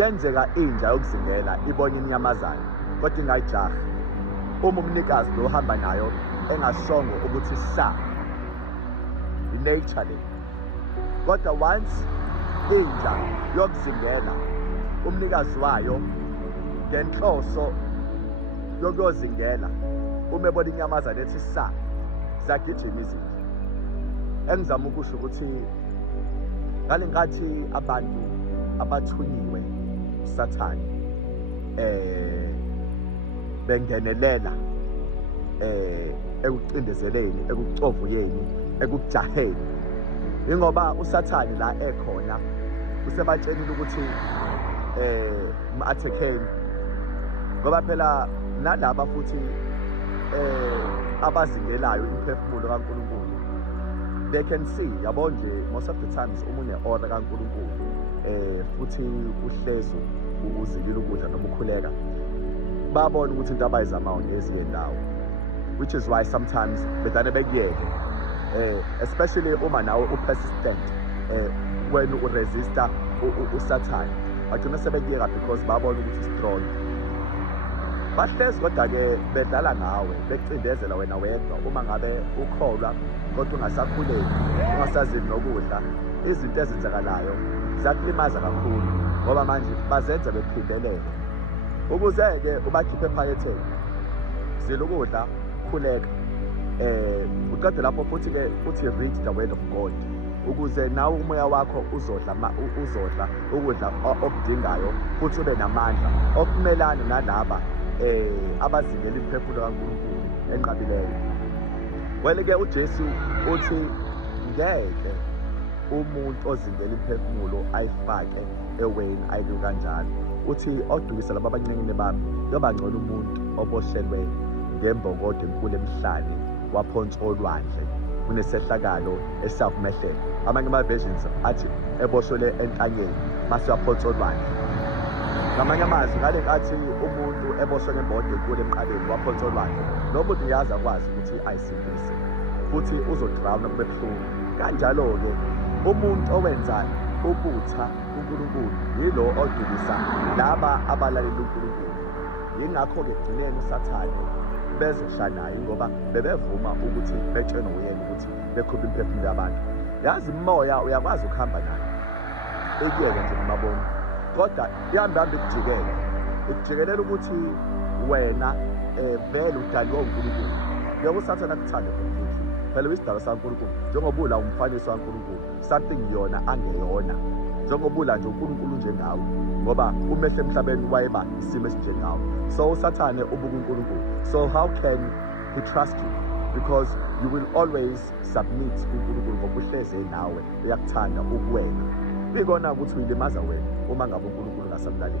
kuyenzeka inja yokuzingela ibona inyamazana kodwa ingayijahi uma umnikazi lo ohamba nayo engashongo ukuthi sa i-nature le. Kodwa once inja yokuzingela umnikazi wayo ngenhloso yokuyozingela uma ebona inyamazana ethi sa zagijima izinja. Engizama ukusho ukuthi ngale nkathi abantu abathunyiwe usathane bengenelela ekucindezeleni, ekucovuyeni, ekujaheni, ingoba usathane la ekhona usebatshenile ukuthi ma-attackeni, ngoba phela nalaba futhi abazingelayo imphefumulo kaNkulunkulu, they can see, yabo nje most of the times uma une-order kaNkulunkulu futhi uhlezi uzilile ukudla noma ukhuleka, babona ukuthi into abayizamayo ngezinye indawo, which is why sometimes bedane bekuyeke, especially uma nawe u-persistent when uresista usathane, bagcina sebekuyeka because babona ukuthi strong. Bahlezi kodwa-ke bedlala ngawe, bekucindezela wena wedwa uma ngabe ukholwa kodwa ungasakhuleki, ungasazili nokudla, izinto ezenzakalayo ziyakulimaza kakhulu ngoba manje bazenza bephindelele. Ukuze-ke ubakhiphe ephaketheni, zila ukudla, khuleka, uqede lapho futhi-ke uthi read the word of God, ukuze nawe umoya wakho uzodla ukudla okudingayo futhi ube namandla okumelana nalaba abazingela imphefumulo kaNkulunkulu enqabileyo. Well-ke uJesu uthi ngeke umuntu ozingela imphefumulo ayifake eweni ayike kanjalo. Uthi odukisa laba abancenkine bami yoba ngcono umuntu oboshelwe ngembokodo enkulu emhlane waphonswa olwandle kunesehlakalo esakumehlela. Amanye ama-versions athi eboshelwe enhlanyeni mase waphonswa olwandle. Ngamanye amazwi ngale nkathi umuntu eboshwe ngembokodo enkulu emqaleni waphonswa olwandle, lo muntu uyazi akwazi ukuthi ayisindise futhi uzodrawuna kube buhlungu. Kanjalo-ke umuntu owenza ubutha uNkulunkulu yilo odukisa laba abalalela uNkulunkulu. Yingakho-ke ekugcineni usathane bezosha naye ngoba bebevuma ukuthi betshenwe uyena ukuthi bekhuphe imphefumulo yabantu. Yazi umoya uyakwazi ukuhamba naye ekuyeke nje ngamabona, kodwa ihambe ikujikelele ukuthi wena vele udaliwe uNkulunkulu. Yebo usathane akuthande futhi phela isidalwa saNkulunkulu njengoba ula umfaniso kaNkulunkulu, something yona angeyona, njengoba ula nje uNkulunkulu njengawe, ngoba umehle emhlabeni wayeba isimo esinjengawe. So usathane ubuka uNkulunkulu, so how can he trust you? Because you will always submit uNkulunkulu ngoba uhleze nawe, uyakuthanda ukuwena. Bikona ukuthi uyilimaza wena uma ngabe uNkulunkulu ngasamlaleli.